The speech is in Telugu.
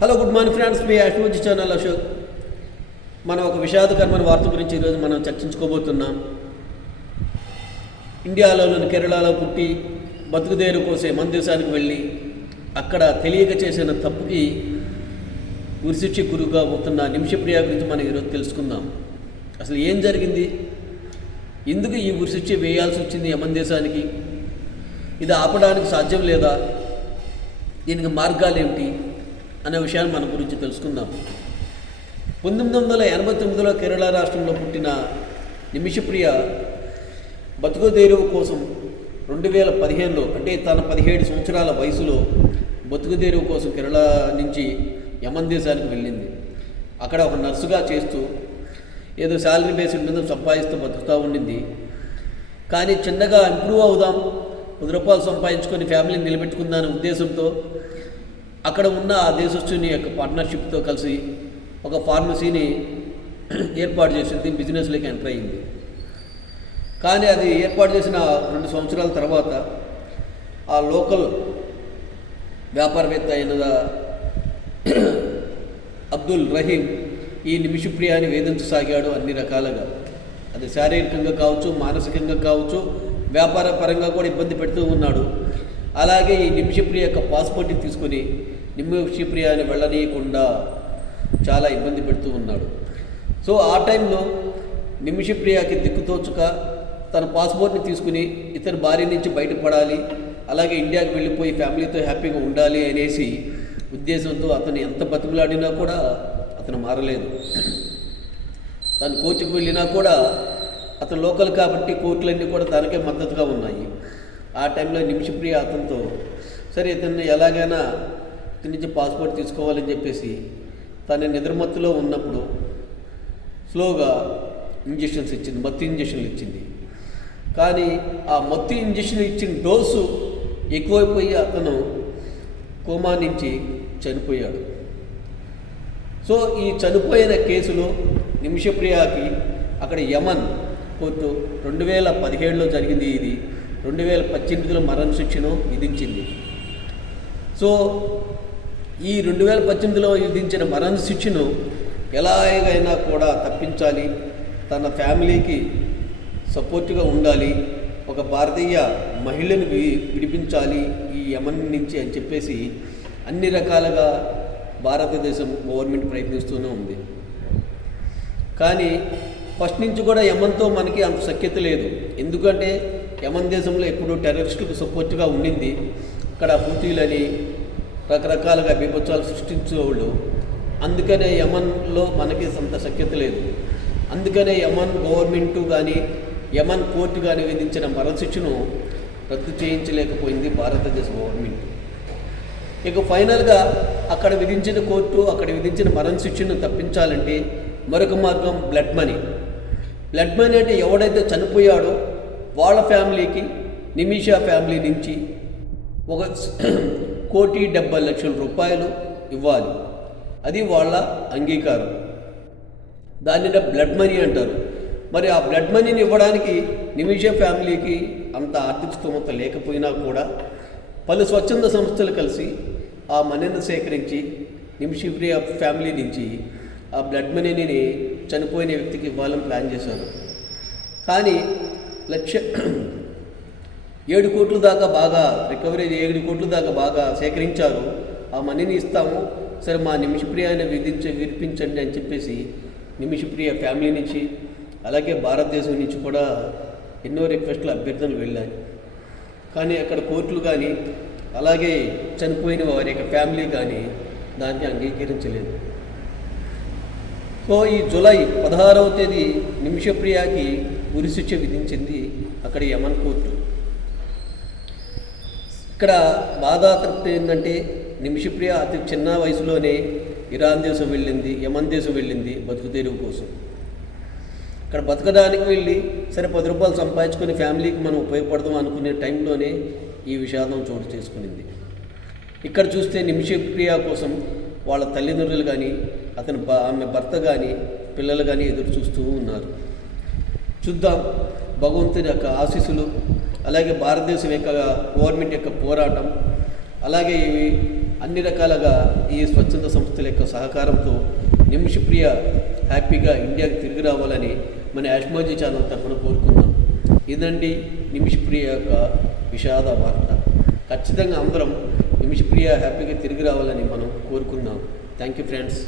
హలో గుడ్ మార్నింగ్ ఫ్రెండ్స్ మీ అశ్వజి ఛానల్ అశోక్ మనం ఒక విషాదకరమైన వార్త గురించి ఈరోజు మనం చర్చించుకోబోతున్నాం. ఇండియాలోని కేరళలో పుట్టి బతుకుదేరు కోసే మన దేశానికి వెళ్ళి అక్కడ తెలియక చేసిన తప్పుకి ఉరిశిక్ష గురుగా పోతున్న నిమిషప్రియ గురించి మనం ఈరోజు తెలుసుకుందాం. అసలు ఏం జరిగింది? ఎందుకు ఈ ఉరిశిక్ష వేయాల్సి వచ్చింది యమన్ దేశానికి ఇది ఆపడానికి సాధ్యం లేదా? దీనికి మార్గాలు ఏమిటి? అనే విషయాన్ని మన గురించి తెలుసుకుందాం. పంతొమ్మిది వందల ఎనభై తొమ్మిదిలో కేరళ రాష్ట్రంలో పుట్టిన నిమిషప్రియ బతుకుదేరువు కోసం రెండు వేల పదిహేనులో అంటే తన పదిహేడు సంవత్సరాల వయసులో బతుకుదేరువు కోసం కేరళ నుంచి యమన్ దేశానికి వెళ్ళింది. అక్కడ ఒక నర్సుగా చేస్తూ ఏదో శాలరీ బేస్డ్ మీద సంపాదిస్తూ బతుకుతూ ఉండింది. కానీ చిన్నగా ఇంప్రూవ్ అవుదాం పది రూపాయలు సంపాదించుకొని ఫ్యామిలీని నిలబెట్టుకుందానే ఉద్దేశంతో అక్కడ ఉన్న ఆ దేశస్తుని యొక్క పార్ట్నర్షిప్తో కలిసి ఒక ఫార్మసీని ఏర్పాటు చేసింది బిజినెస్లోకి ఎంటర్ అయింది. కానీ అది ఏర్పాటు చేసిన రెండు సంవత్సరాల తర్వాత ఆ లోకల్ వ్యాపారవేత్త అయిన అబ్దుల్ రహీం ఈ నిమిషప్రియాన్ని వేధించసాగాడు అన్ని రకాలుగా. అది శారీరకంగా కావచ్చు మానసికంగా కావచ్చు వ్యాపార పరంగా కూడా ఇబ్బంది పెడుతూ ఉన్నాడు. అలాగే ఈ నిమిషప్రియ యొక్క పాస్పోర్ట్ని తీసుకొని నిమిషప్రియాని వెళ్ళనీయకుండా చాలా ఇబ్బంది పెడుతూ ఉన్నాడు. సో ఆ టైంలో నిమిషప్రియాకి దిక్కుతోచుక తన పాస్పోర్ట్ని తీసుకుని ఇతని భార్య నుంచి బయటపడాలి అలాగే ఇండియాకి వెళ్ళిపోయి ఫ్యామిలీతో హ్యాపీగా ఉండాలి అనేసి ఉద్దేశంతో అతను ఎంత బతుకులాడినా కూడా అతను మారలేదు. తను కోర్టుకు వెళ్ళినా కూడా అతను లోకల్ కాబట్టి కోర్టులన్నీ కూడా తనకే మద్దతుగా ఉన్నాయి. ఆ టైంలో నిమిషప్రియ అతనితో సరే ఇతన్ని ఎలాగైనా ఇతని నుంచి పాస్పోర్ట్ తీసుకోవాలని చెప్పేసి తన నిద్రమత్తులో ఉన్నప్పుడు స్లోగా ఇంజెక్షన్స్ ఇచ్చింది మత్తు ఇంజెక్షన్లు ఇచ్చింది. కానీ ఆ మత్తు ఇంజెక్షన్ ఇచ్చిన డోసు ఎక్కువైపోయి అతను కోమా నుంచి చనిపోయాడు. సో ఈ చనిపోయిన కేసులో నిమిషప్రియాకి అక్కడ యమన్ కోర్టు రెండు వేల పదిహేడులో జరిగింది ఇది. రెండు వేల పద్దెనిమిదిలో మరణ శిక్షను విధించింది. సో ఈ రెండు వేల పద్దెనిమిదిలో విధించిన మరణ శిక్షను ఎలాగైనా కూడా తప్పించాలి. తన ఫ్యామిలీకి సపోర్ట్గా ఉండాలి. ఒక భారతీయ మహిళను వి- విడిపించాలి ఈ యమన్ నుంచి అని చెప్పేసి అన్ని రకాలుగా భారతదేశం గవర్నమెంట్ ప్రయత్నిస్తూనే ఉంది. కానీ ఫస్ట్ నుంచి కూడా యమన్తో మనకి అంత సఖ్యత లేదు. ఎందుకంటే యమన్ దేశంలో ఎప్పుడు టెర్రరిస్టులకు సపోర్ట్గా ఉండింది. అక్కడ హూతీలని రకరకాలుగా బీభత్సాలు సృష్టించేవాళ్ళు. అందుకనే యమన్లో మనకి అంత శక్యత లేదు. అందుకనే యమన్ గవర్నమెంటు కానీ యమన్ కోర్టు కానీ విధించిన మరణశిక్షను రద్దు చేయించలేకపోయింది భారతదేశ గవర్నమెంట్. ఇక ఫైనల్గా అక్కడ విధించిన కోర్టు అక్కడ విధించిన మరణశిక్షను తప్పించాలంటే మరొక మార్గం బ్లడ్ మనీ. బ్లడ్ మనీ అంటే ఎవడైతే చనిపోయాడో వాళ్ళ ఫ్యామిలీకి నిమిషా ఫ్యామిలీ నుంచి ఒక కోటి డెబ్బై లక్షల రూపాయలు ఇవ్వాలి. అది వాళ్ళ అంగీకారం. దానిని బ్లడ్ మనీ అంటారు. మరి ఆ బ్లడ్ మనీని ఇవ్వడానికి నిమిష ఫ్యామిలీకి అంత ఆర్థిక స్థోమత లేకపోయినా కూడా పలు స్వచ్ఛంద సంస్థలు కలిసి ఆ మనీని సేకరించి నిమిషప్రియ ఫ్యామిలీ నుంచి ఆ బ్లడ్ మనీని చనిపోయిన వ్యక్తికి ఇవ్వాలని ప్లాన్ చేశారు. కానీ లక్ష ఏడు కోట్ల దాకా బాగా రికవరీ ఏడు కోట్ల దాకా బాగా సేకరించారు. ఆ మనీని ఇస్తాము. సరే మా నిమిషప్రియాన్ని విధించ వినిపించండి అని చెప్పేసి నిమిషప్రియ ఫ్యామిలీ నుంచి అలాగే భారతదేశం నుంచి కూడా ఎన్నో రిక్వెస్ట్లు అభ్యర్థనలు వెళ్ళాయి. కానీ అక్కడ కోర్టులు కానీ అలాగే చనిపోయిన వారి యొక్క ఫ్యామిలీ కానీ దాన్ని అంగీకరించలేదు. సో ఈ జూలై పదహారవ తేదీ నిమిషప్రియకి ఉరిశిక్ష విధించింది అక్కడ యమన్ కోర్టు. ఇక్కడ బాధాతృప్తి ఏంటంటే నిమిషప్రియ అతి చిన్న వయసులోనే ఇరాన్ దేశం వెళ్ళింది యమన్ దేశం వెళ్ళింది బతుకు తెరువు కోసం. ఇక్కడ బతకడానికి వెళ్ళి సరే పది రూపాయలు సంపాదించుకొని ఫ్యామిలీకి మనం ఉపయోగపడదాం అనుకునే టైంలోనే ఈ విషాదం చోటు చేసుకునింది. ఇక్కడ చూస్తే నిమిషప్రియ కోసం వాళ్ళ తల్లిదండ్రులు కానీ అతని ఆమె భర్త కానీ పిల్లలు కానీ ఎదురు చూస్తూ ఉన్నారు. చూద్దాం భగవంతుని యొక్క ఆశీస్సులు అలాగే భారతదేశం యొక్క గవర్నమెంట్ యొక్క పోరాటం అలాగే ఇవి అన్ని రకాలుగా ఈ స్వచ్ఛంద సంస్థల యొక్క సహకారంతో నిమిషప్రియ హ్యాపీగా ఇండియాకి తిరిగి రావాలని మన యాష్మాజీ ఛానల్ తరఫున కోరుకుందాం. ఇదండి నిమిషప్రియ యొక్క విషాద వార్త. ఖచ్చితంగా అందరం నిమిషప్రియ హ్యాపీగా తిరిగి రావాలని మనం కోరుకుందాం. Thank you friends